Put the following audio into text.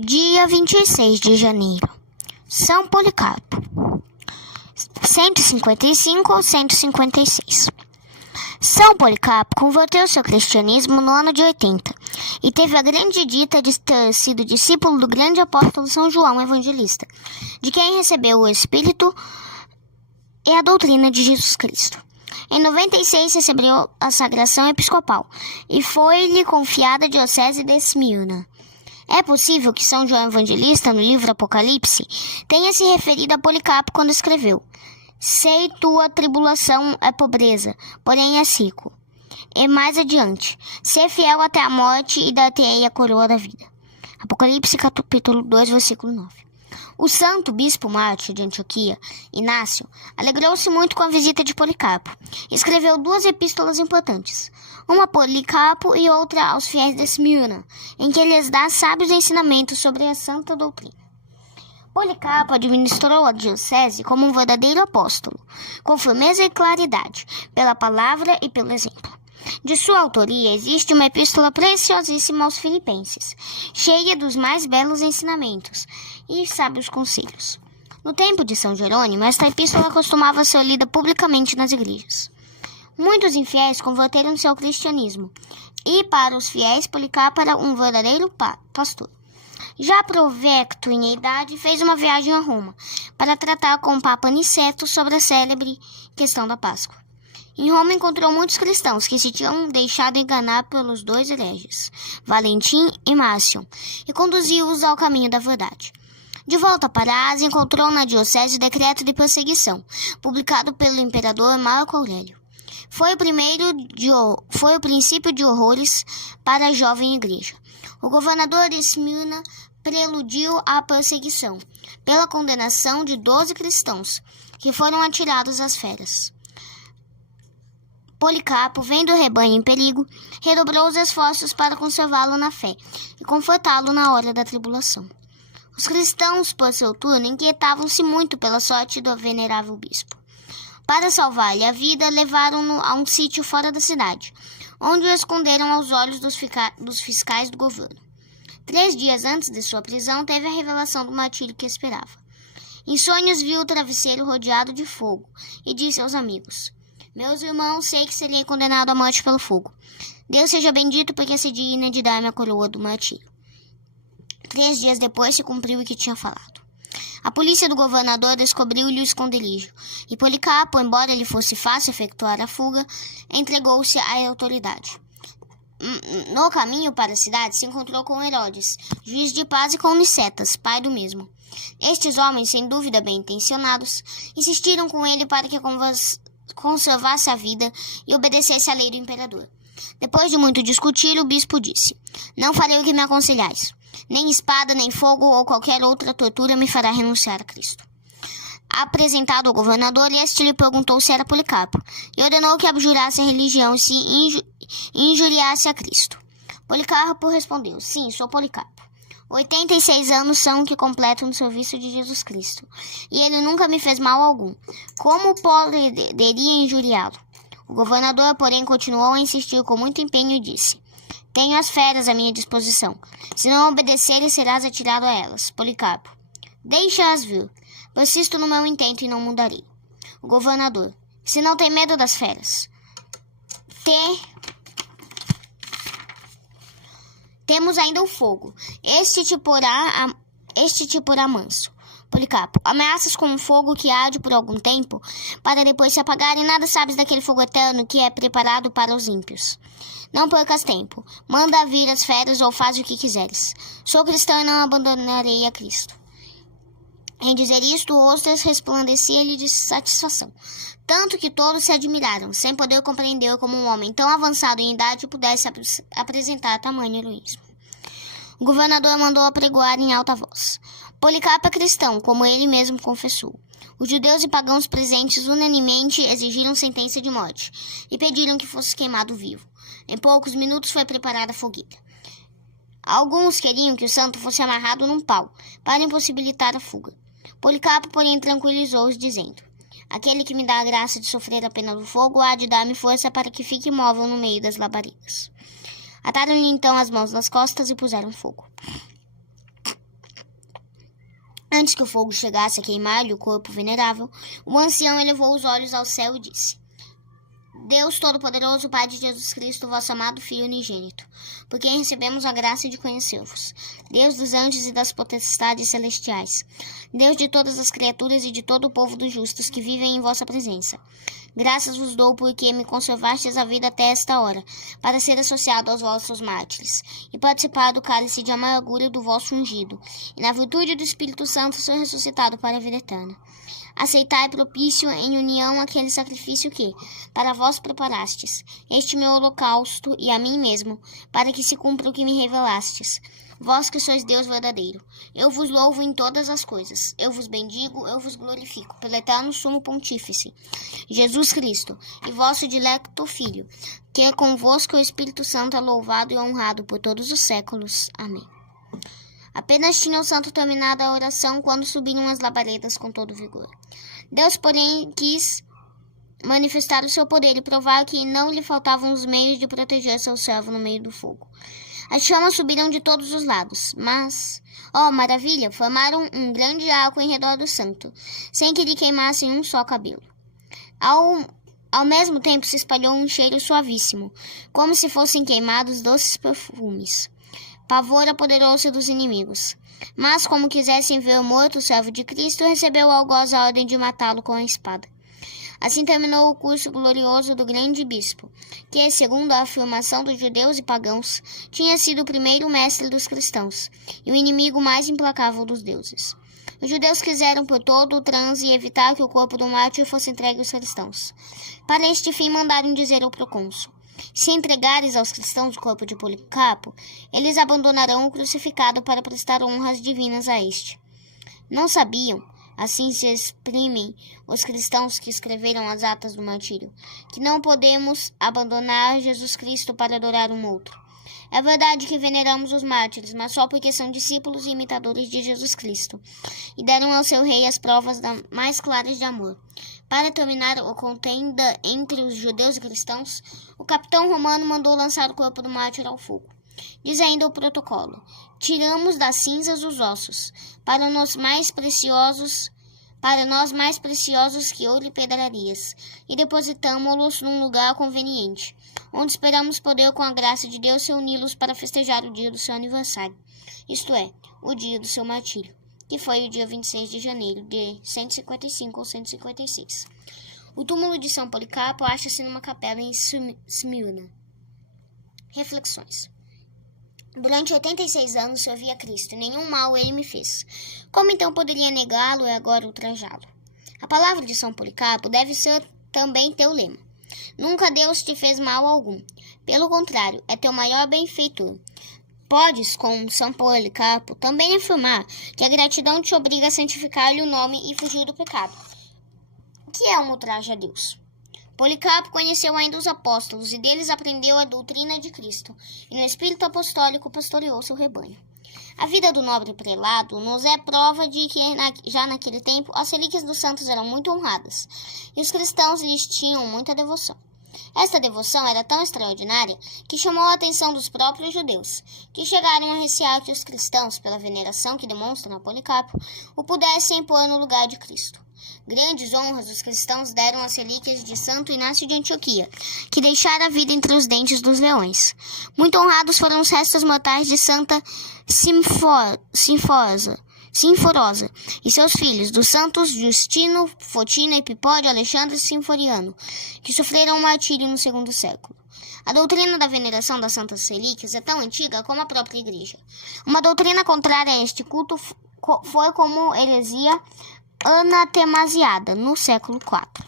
Dia 26 de janeiro. São Policarpo. 155 ou 156. São Policarpo converteu-se ao cristianismo no ano de 80 e teve a grande dita de ter sido discípulo do grande apóstolo São João Evangelista, de quem recebeu o Espírito e a doutrina de Jesus Cristo. Em 96 recebeu a sagração episcopal e foi-lhe confiada a diocese de Esmirna. É possível que São João Evangelista, no livro Apocalipse, tenha se referido a Policarpo quando escreveu: "Sei tua tribulação é pobreza, porém és rico." E mais adiante: "Ser fiel até a morte e dar-te-ei a coroa da vida." Apocalipse capítulo 2, versículo 9. O santo bispo mártir de Antioquia, Inácio, alegrou-se muito com a visita de Policarpo e escreveu 2 epístolas importantes, uma a Policarpo e outra aos fiéis de Esmirna, em que lhes dá sábios ensinamentos sobre a santa doutrina. Policarpo administrou a diocese como um verdadeiro apóstolo, com firmeza e claridade, pela palavra e pelo exemplo. De sua autoria existe uma epístola preciosíssima aos Filipenses, cheia dos mais belos ensinamentos e sábios conselhos. No tempo de São Jerônimo, esta epístola costumava ser lida publicamente nas igrejas. Muitos infiéis converteram-se ao cristianismo, e para os fiéis Policarpo era um verdadeiro pastor. Já provecto em idade, fez uma viagem a Roma para tratar com o Papa Aniceto sobre a célebre questão da Páscoa. Em Roma encontrou muitos cristãos que se tinham deixado enganar pelos 2 hereges, Valentim e Márcio, e conduziu-os ao caminho da verdade. De volta para a Ásia, encontrou na diocese o decreto de perseguição, publicado pelo imperador Marco Aurélio. Foi o princípio de horrores para a jovem igreja. O governador de Esmirna preludiu a perseguição, pela condenação de 12 cristãos, que foram atirados às feras. Policarpo, vendo o rebanho em perigo, redobrou os esforços para conservá-lo na fé e confortá-lo na hora da tribulação. Os cristãos, por seu turno, inquietavam-se muito pela sorte do venerável bispo. Para salvar-lhe a vida, levaram-no a um sítio fora da cidade, onde o esconderam aos olhos dos fiscais do governo. 3 dias antes de sua prisão, teve a revelação do martírio que esperava. Em sonhos viu o travesseiro rodeado de fogo e disse aos amigos: "Meus irmãos, sei que serei condenado à morte pelo fogo. Deus seja bendito, porque se digna de dar-me a coroa do martírio." 3 dias depois se cumpriu o que tinha falado. A polícia do governador descobriu-lhe o esconderijo, e Policarpo, embora lhe fosse fácil efetuar a fuga, entregou-se à autoridade. No caminho para a cidade se encontrou com Herodes, juiz de paz, e com Nicetas, pai do mesmo. Estes homens, sem dúvida bem intencionados, insistiram com ele para que conservasse a vida e obedecesse à lei do imperador. Depois de muito discutir, o bispo disse: "Não farei o que me aconselhais. Nem espada, nem fogo ou qualquer outra tortura me fará renunciar a Cristo." Apresentado ao governador, este lhe perguntou se era Policarpo, e ordenou que abjurasse a religião e se injuriasse a Cristo. Policarpo respondeu: "Sim, sou Policarpo. 86 anos são que completo no serviço de Jesus Cristo, e ele nunca me fez mal algum. Como poderia injuriá-lo?" O governador, porém, continuou a insistir com muito empenho e disse: "Tenho as feras à minha disposição. Se não obedeceres, serás atirado a elas." Policarpo: "Deixa-as vir. Persisto no meu intento e não mudarei." O governador: "Se não tem medo das feras, temos ainda o fogo. Este te porá manso." Policarpo: "Ameaças com um fogo que arde por algum tempo, para depois se apagar, e nada sabes daquele fogo eterno que é preparado para os ímpios. Não percas tempo. Manda vir as feras ou faz o que quiseres. Sou cristão e não abandonarei a Cristo." Em dizer isto, o rosto resplandecia-lhe de satisfação, tanto que todos se admiraram, sem poder compreender como um homem tão avançado em idade pudesse apresentar tamanho heroísmo. O governador mandou apregoar em alta voz: "Policarpo é cristão, como ele mesmo confessou." Os judeus e pagãos presentes unanimemente exigiram sentença de morte e pediram que fosse queimado vivo. Em poucos minutos foi preparada a fogueira. Alguns queriam que o santo fosse amarrado num pau, para impossibilitar a fuga. Policarpo, porém, tranquilizou-os, dizendo: "Aquele que me dá a graça de sofrer a pena do fogo há de dar-me força para que fique imóvel no meio das labaredas." Ataram-lhe então as mãos nas costas e puseram fogo. Antes que o fogo chegasse a queimar-lhe o corpo venerável, o ancião elevou os olhos ao céu e disse: Deus Todo-Poderoso, Pai de Jesus Cristo, vosso amado Filho unigênito, por quem recebemos a graça de conhecer-vos, Deus dos anjos e das potestades celestiais, Deus de todas as criaturas e de todo o povo dos justos que vivem em vossa presença. Graças vos dou porque me conservastes a vida até esta hora, para ser associado aos vossos mártires, e participar do cálice de amargura do vosso ungido, e na virtude do Espírito Santo ser ressuscitado para a vida eterna. Aceitai propício em união aquele sacrifício que, para vós preparastes, este meu holocausto e a mim mesmo, para que se cumpra o que me revelastes. Vós que sois Deus verdadeiro, eu vos louvo em todas as coisas, eu vos bendigo, eu vos glorifico, pelo eterno sumo pontífice, Jesus Cristo, e vosso dilecto Filho, que é convosco o Espírito Santo é louvado e honrado por todos os séculos. Amém. Apenas tinha o santo terminado a oração quando subiram as labaredas com todo vigor. Deus, porém, quis manifestar o seu poder e provar que não lhe faltavam os meios de proteger seu servo no meio do fogo. As chamas subiram de todos os lados, mas, maravilha, formaram um grande arco em redor do santo, sem que lhe queimassem um só cabelo. Ao mesmo tempo se espalhou um cheiro suavíssimo, como se fossem queimados doces perfumes. Pavor apoderou-se dos inimigos. Mas, como quisessem ver morto o servo de Cristo, recebeu o algoz a ordem de matá-lo com a espada. Assim terminou o curso glorioso do grande bispo, que, segundo a afirmação dos judeus e pagãos, tinha sido o primeiro mestre dos cristãos e o inimigo mais implacável dos deuses. Os judeus quiseram por todo o transe evitar que o corpo do mártir fosse entregue aos cristãos. Para este fim mandaram dizer ao procônsul: se entregares aos cristãos o corpo de Policarpo, eles abandonarão o crucificado para prestar honras divinas a este. Não sabiam, assim se exprimem os cristãos que escreveram as atas do martírio, que não podemos abandonar Jesus Cristo para adorar um outro. É verdade que veneramos os mártires, mas só porque são discípulos e imitadores de Jesus Cristo, e deram ao seu rei as provas mais claras de amor. Para terminar a contenda entre os judeus e cristãos, o capitão romano mandou lançar o corpo do mártir ao fogo. Diz ainda o protocolo: tiramos das cinzas os ossos, para nós mais preciosos que ouro e pedrarias, e depositamo-los num lugar conveniente, onde esperamos poder, com a graça de Deus, reuni-los para festejar o dia do seu aniversário, isto é, o dia do seu martírio, que foi o dia 26 de janeiro de 155 ou 156. O túmulo de São Policarpo acha-se numa capela em Esmirna. Reflexões. Durante 86 anos servi a Cristo, e nenhum mal ele me fez. Como então poderia negá-lo e agora ultrajá-lo? A palavra de São Policarpo deve ser também teu lema. Nunca Deus te fez mal algum. Pelo contrário, é teu maior benfeitor. Podes, com São Policarpo, também afirmar que a gratidão te obriga a santificar-lhe o nome e fugir do pecado. O que é uma ultraje a Deus? Policarpo conheceu ainda os apóstolos e deles aprendeu a doutrina de Cristo, e no espírito apostólico pastoreou seu rebanho. A vida do nobre prelado nos é prova de que, já naquele tempo, as relíquias dos santos eram muito honradas, e os cristãos lhes tinham muita devoção. Esta devoção era tão extraordinária que chamou a atenção dos próprios judeus, que chegaram a recear que os cristãos, pela veneração que demonstram a Policarpo, o pudessem pôr no lugar de Cristo. Grandes honras os cristãos deram às relíquias de Santo Inácio de Antioquia, que deixara a vida entre os dentes dos leões. Muito honrados foram os restos mortais de Santa Sinforosa e seus filhos, dos santos Justino, Fotino, Epipódio, Alexandre e Sinforiano, que sofreram o martírio no segundo século. A doutrina da veneração das santas relíquias é tão antiga como a própria Igreja. Uma doutrina contrária a este culto foi como heresia anatemasiada no século IV.